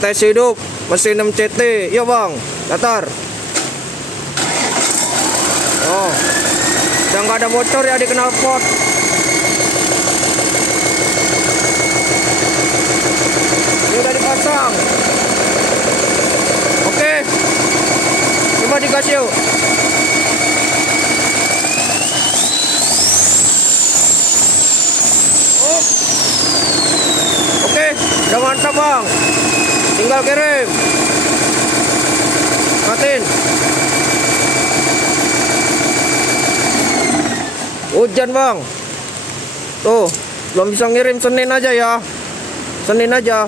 tes hidup mesin MCT. Yuk bang, datar. Oh, udah nggak ada bocor ya di knalpot. Ini udah dipasang. Oke, coba digas yuk. Oke, udah mantap bang. Tinggal kirim. Matiin. Hujan bang. Tuh, belum bisa ngirim, Senin aja ya. Senin aja.